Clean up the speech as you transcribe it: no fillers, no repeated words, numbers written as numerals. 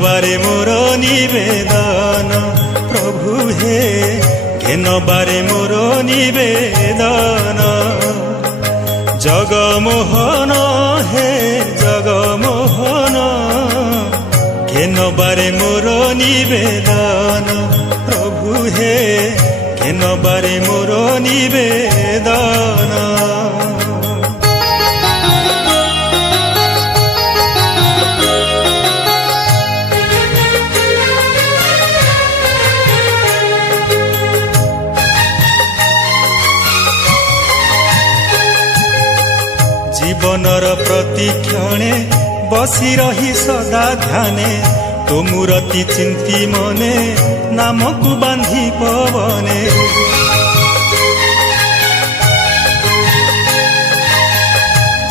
बारे मोर निवेदन प्रभु हे घेन बारे मोर निवेदन जगमोहन हे जगमोहन घेन बारे मोर निवेदन प्रभु हे घेन बारे मोर निवेदन जीवनर प्रतिक्षणे बसी रही सदा ध्याने तो मूर्ति चिंती मने नामकु बांधी पवने